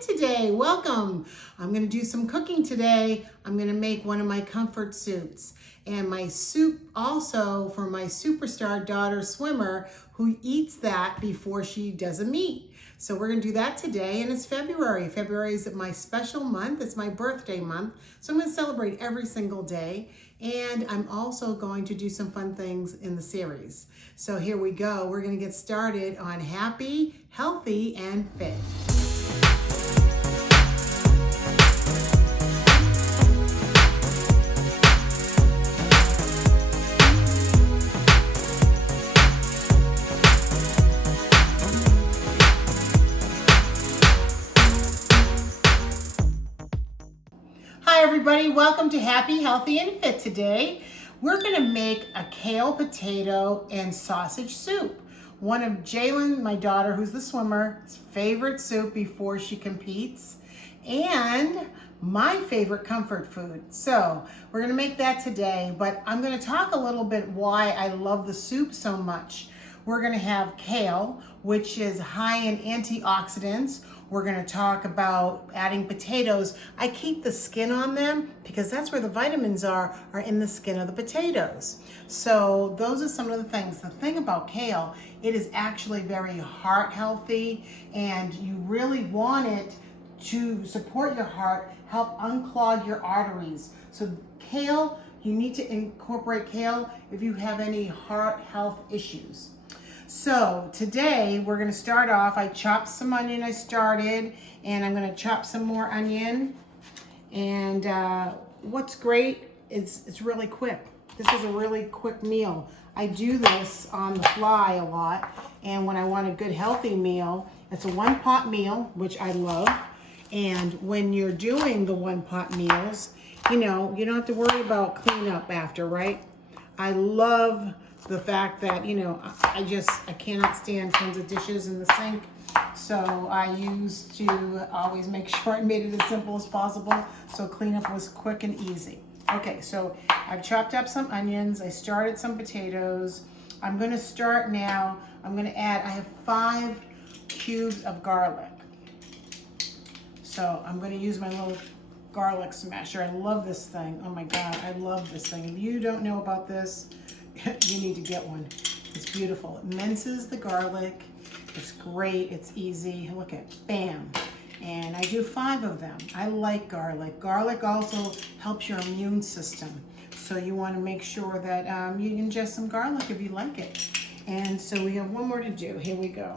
Fit today. Welcome. I'm going to do some cooking today. I'm going to make one of my comfort soups. And my soup also for my superstar daughter swimmer who eats that before she does a meet. So we're going to do that today, and it's February. February is my special month. It's my birthday month. So I'm going to celebrate every single day. And I'm also going to do some fun things in the series. So here we go. We're going to get started on happy, healthy, and fit. Hi everybody, welcome to Happy, Healthy, and Fit today. We're gonna make a kale, potato, and sausage soup. One of Jalen, my daughter, who's the swimmer, favorite soup before she competes, and my favorite comfort food. So we're gonna make that today, but I'm gonna talk a little bit why I love the soup so much. We're gonna have kale, which is high in antioxidants. We're gonna talk about adding potatoes. I keep the skin on them because that's where the vitamins are in the skin of the potatoes. So those are some of the things. The thing about kale, it is actually very heart healthy, and you really want it to support your heart, help unclog your arteries. So kale, you need to incorporate kale if you have any heart health issues. So today we're going to start off. I chopped some onion, and I'm going to chop some more onion. And what's great is it's really quick. This is a really quick meal. I do this on the fly a lot, and when I want a good healthy meal, it's a one-pot meal, which I love. And when you're doing the one-pot meals, you don't have to worry about cleanup after, right? I love the fact that, I cannot stand tons of dishes in the sink. So I used to always make sure I made it as simple as possible. So cleanup was quick and easy. Okay, so I've chopped up some onions. I started some potatoes. I'm gonna start now. I'm gonna add, I have 5 cubes of garlic. So I'm gonna use my little garlic smasher. I love this thing. Oh my God, I love this thing. If you don't know about this, you need to get one. It's beautiful. It minces the garlic. It's great. It's easy. Look at, bam. And I do 5 of them. I like garlic. Garlic also helps your immune system. So you want to make sure that you ingest some garlic if you like it. And so we have one more to do. Here we go.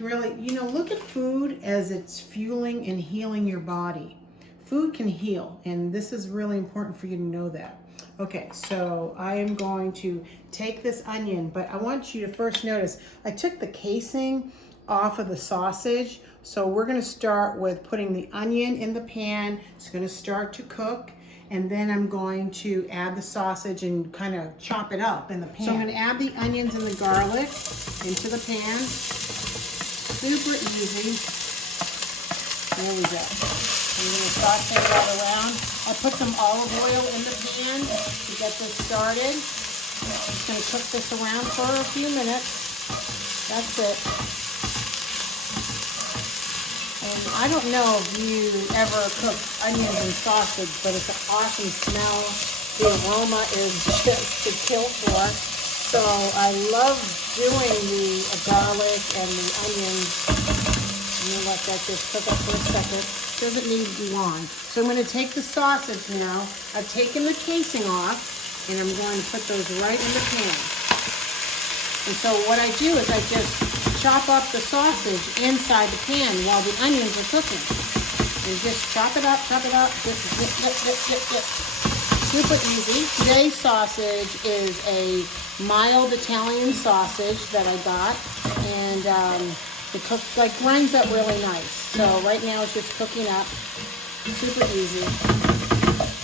Really, look at food as it's fueling and healing your body. Food can heal, and this is really important for you to know that. Okay, so I am going to take this onion, but I want you to first notice, I took the casing off of the sausage. So we're gonna start with putting the onion in the pan. It's gonna start to cook, and then I'm going to add the sausage and kind of chop it up in the pan. So I'm gonna add the onions and the garlic into the pan. Super easy. There we go. I'm going to saute it all around. I put some olive oil in the pan to get this started. I'm just going to cook this around for a few minutes. That's it. And I don't know if you ever cook onions and sausage, but it's an awesome smell. The aroma is just to kill for. So I love doing the garlic and the onions. I'm going to let that just cook up for a second. Doesn't need to be long. So I'm going to take the sausage now. I've taken the casing off, and I'm going to put those right in the pan. And so what I do is I just chop up the sausage inside the pan while the onions are cooking. And just chop it up, just dip. Super easy. Today's sausage is a mild Italian sausage that I got, and it grinds up really nice. So right now it's just cooking up. Super easy.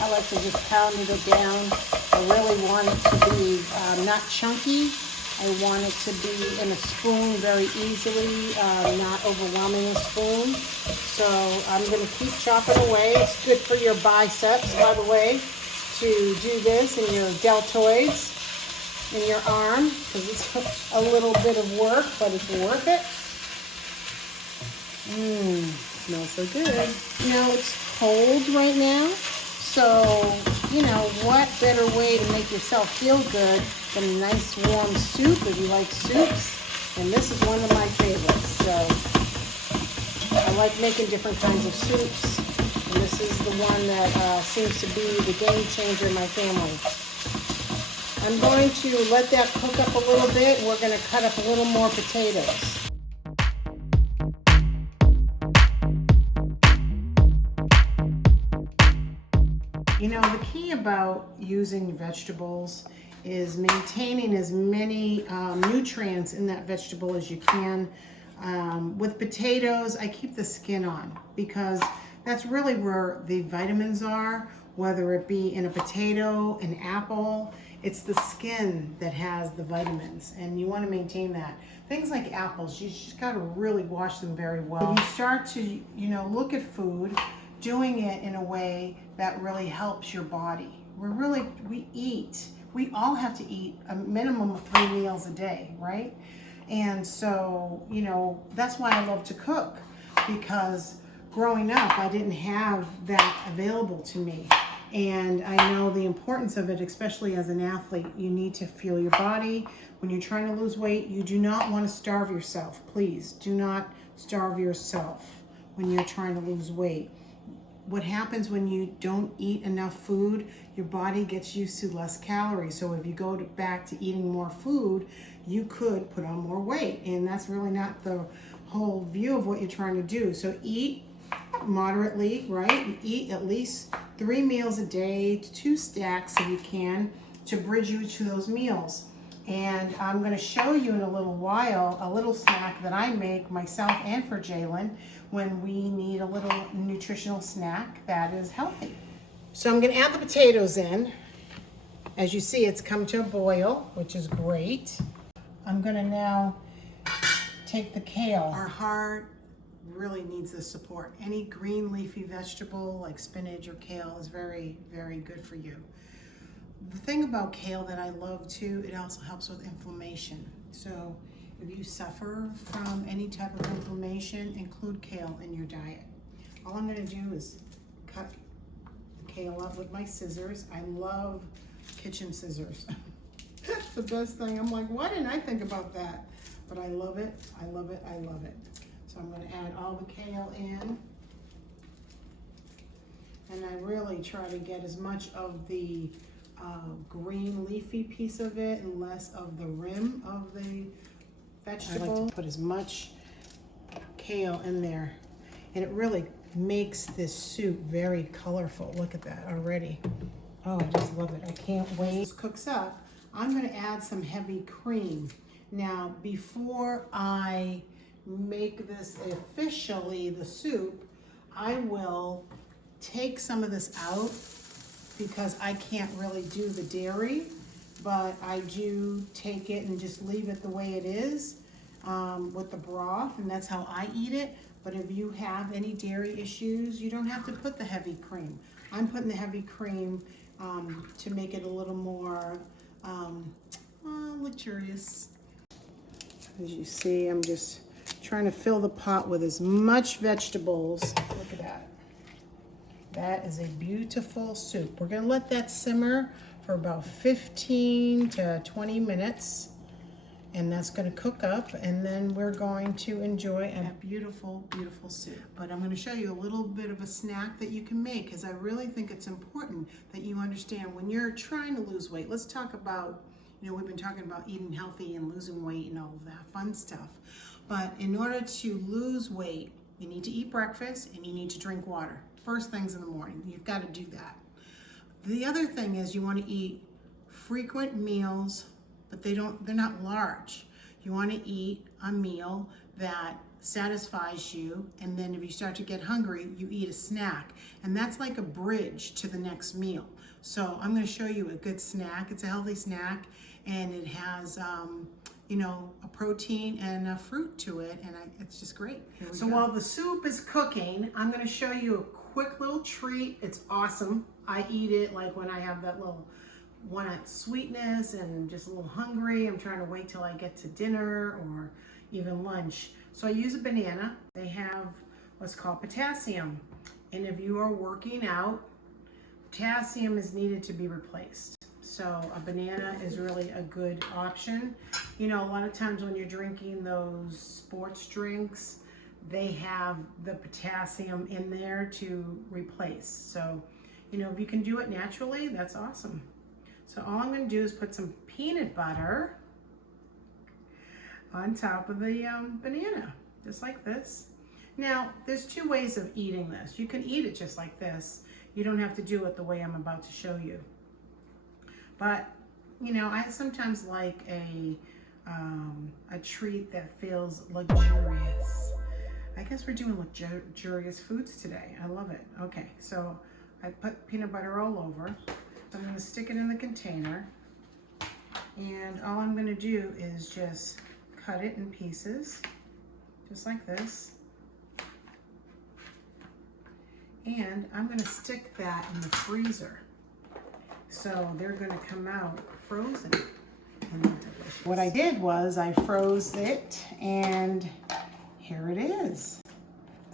I like to just pound it down. I really want it to be not chunky. I want it to be in a spoon very easily, not overwhelming a spoon. So I'm going to keep chopping away. It's good for your biceps, by the way, to do this, and your deltoids in your arm, because it's a little bit of work, but it's worth it. Smells so good. You know, it's cold right now, so, you know, what better way to make yourself feel good than a nice warm soup if you like soups. And this is one of my favorites. So I like making different kinds of soups. And this is the one that seems to be the game changer in my family. I'm going to let that cook up a little bit. We're going to cut up a little more potatoes. You know, the key about using vegetables is maintaining as many nutrients in that vegetable as you can. With potatoes, I keep the skin on because that's really where the vitamins are, whether it be in a potato, an apple. It's the skin that has the vitamins, and you want to maintain that. Things like apples, you just got to really wash them very well. You start to, you know, look at food, doing it in a way that really helps your body. We all have to eat a minimum of 3 meals a day, right? And so, you know, that's why I love to cook, because growing up, I didn't have that available to me. And I know the importance of it, especially as an athlete. You need to fuel your body. When you're trying to lose weight, you do not want to starve yourself. Please do not starve yourself when you're trying to lose weight. What happens when you don't eat enough food, your body gets used to less calories. So if you go back to eating more food, you could put on more weight. And that's really not the whole view of what you're trying to do. So eat moderately, right? You eat at least 3 meals a day, 2 stacks if you can, to bridge you to those meals. And I'm going to show you in a little while a little snack that I make myself and for Jalen when we need a little nutritional snack that is healthy. So I'm going to add the potatoes in. As you see, it's come to a boil, which is great. I'm going to now take the kale. Our heart really needs the support. Any green leafy vegetable like spinach or kale is very, very good for you. The thing about kale that I love too, it also helps with inflammation. So if you suffer from any type of inflammation, include kale in your diet. All I'm going to do is cut the kale up with my scissors. I love kitchen scissors. That's the best thing. I'm like, why didn't I think about that? But I love it, I love it, I love it. So I'm going to add all the kale in. And I really try to get as much of the green leafy piece of it and less of the rim of the vegetable. I like to put as much kale in there. And it really makes this soup very colorful. Look at that already. Oh, I just love it. I can't wait. As this cooks up, I'm going to add some heavy cream. Now, before I make this officially the soup, I will take some of this out because I can't really do the dairy, but I do take it and just leave it the way it is with the broth, and that's how I eat it. But if you have any dairy issues, you don't have to put the heavy cream. I'm putting the heavy cream to make it a little more luxurious. As you see, I'm just trying to fill the pot with as much vegetables. Look at that. That is a beautiful soup. We're going to let that simmer for about 15 to 20 minutes. And that's going to cook up, and then we're going to enjoy a beautiful, beautiful soup. But I'm going to show you a little bit of a snack that you can make, because I really think it's important that you understand when you're trying to lose weight. Let's talk about, you know, we've been talking about eating healthy and losing weight and all of that fun stuff. But in order to lose weight, you need to eat breakfast and you need to drink water. First things in the morning. You've got to do that. The other thing is you want to eat frequent meals, but they're not large. You want to eat a meal that satisfies you, and then if you start to get hungry, you eat a snack. And that's like a bridge to the next meal. So I'm going to show you a good snack. It's a healthy snack, and it has you know, a protein and a fruit to it, and it's just great. So while the soup is cooking, I'm going to show you a quick little treat. It's awesome. I eat it like when I have that little want sweetness and just a little hungry. I'm trying to wait till I get to dinner or even lunch. So I use a banana. They have what's called potassium. And if you are working out, potassium is needed to be replaced. So a banana is really a good option. You know, a lot of times when you're drinking those sports drinks, they have the potassium in there to replace. So, you know, if you can do it naturally, that's awesome. So all I'm going to do is put some peanut butter on top of the banana, just like this. Now, there's two ways of eating this. You can eat it just like this. You don't have to do it the way I'm about to show you. But, you know, I sometimes like a treat that feels luxurious. I guess we're doing luxurious foods today. I love it. Okay, so I put peanut butter all over. So I'm going to stick it in the container. And all I'm going to do is just cut it in pieces, just like this. And I'm going to stick that in the freezer. So they're going to come out frozen and delicious. What I did was I froze it, and here it is.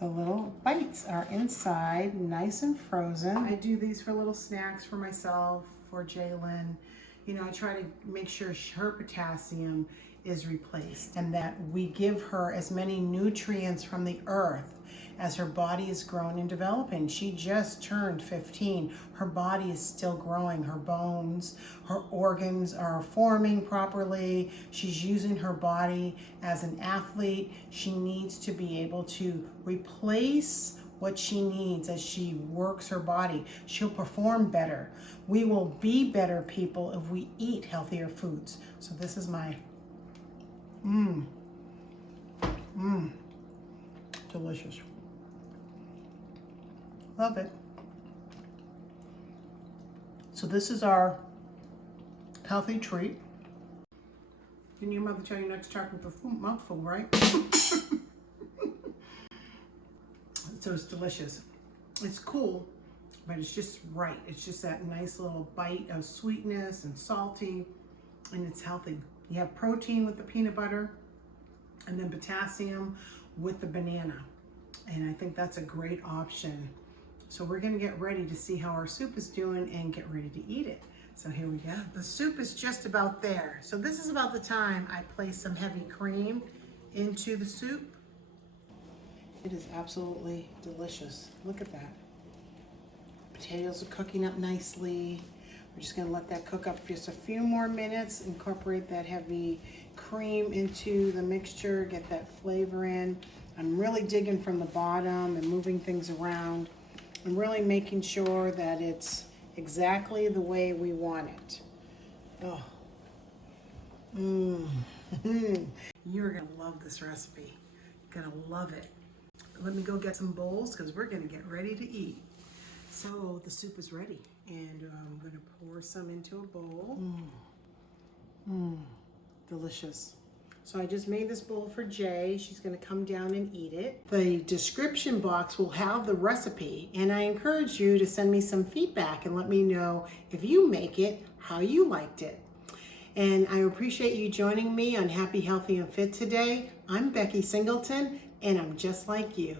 The little bites are inside, nice and frozen. I do these for little snacks for myself, for Jaylin. You know, I try to make sure her potassium is replaced and that we give her as many nutrients from the earth as her body is growing and developing. She just turned 15. Her body is still growing. Her bones, her organs are forming properly. She's using her body as an athlete. She needs to be able to replace what she needs as she works her body. She'll perform better. We will be better people if we eat healthier foods. So this is my delicious. Love it. So this is our healthy treat. Didn't your mother tell you not to talk with a mouthful, right? So it's delicious. It's cool, but it's just right. It's just that nice little bite of sweetness and salty, and it's healthy. You have protein with the peanut butter, and then potassium with the banana. And I think that's a great option. So we're gonna get ready to see how our soup is doing and get ready to eat it. So here we go. The soup is just about there. So this is about the time I place some heavy cream into the soup. It is absolutely delicious. Look at that. Potatoes are cooking up nicely. We're just gonna let that cook up just a few more minutes, incorporate that heavy cream into the mixture, get that flavor in. I'm really digging from the bottom and moving things around. I'm really making sure that it's exactly the way we want it. Oh. You're gonna love this recipe. You're gonna love it. Let me go get some bowls because we're gonna get ready to eat. So the soup is ready, and I'm gonna pour some into a bowl. Delicious. So I just made this bowl for Jay. She's gonna come down and eat it. The description box will have the recipe, and I encourage you to send me some feedback and let me know if you make it, how you liked it. And I appreciate you joining me on Happy, Healthy, and Fit today. I'm Becky Singleton, and I'm just like you.